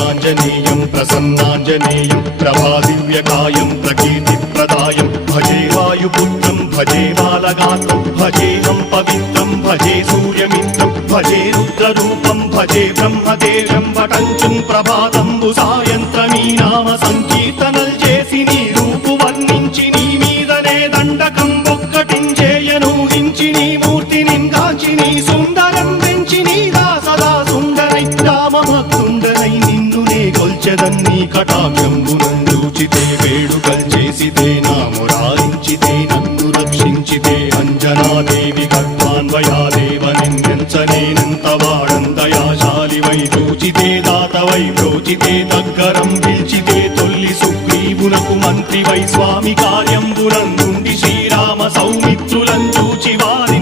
ఆంజనేయం ప్రసన్నాంజనేయం ప్రభాదివ్యకాయం ప్రకీర్తిప్రదాయం భజే వాయుపుత్రం భజే బాలగాత్రం భజేహం పవిత్రం భజే సూర్యమిత్రం భజే రుద్రరూపం భజే బ్రహ్మదేవం వటంచుం ప్రభాతంబు సాయంత్రమీ నామ సంకీర్తనల్ చేసి నీ రూపు వర్ణించి నీ మీదనే దండకం ఒక్కటించేయనూహించి నీ మూర్తిని గాంచి నీ సుందరం పెంచి నీ సదా సుందరై రామభక్తుండరై నిన్ను నే కొల్చెదన్ని కటాక్షంబునందూచితే వేడుకల్ చేసితే నా మురారించితే నన్ను రక్షించితే అంజనాదేవి గర్భాన్వయాదేవ నిన్నెంచనేనంత వాడందయాశాలి వై చూచితే దాతవై ప్రోచితే దగ్గరం పిలిచితే తొల్లి సుగ్రీవునకు మంత్రి వై స్వామి కార్యంబునందుండి శ్రీరామ సౌమిత్రులం చూచి వారి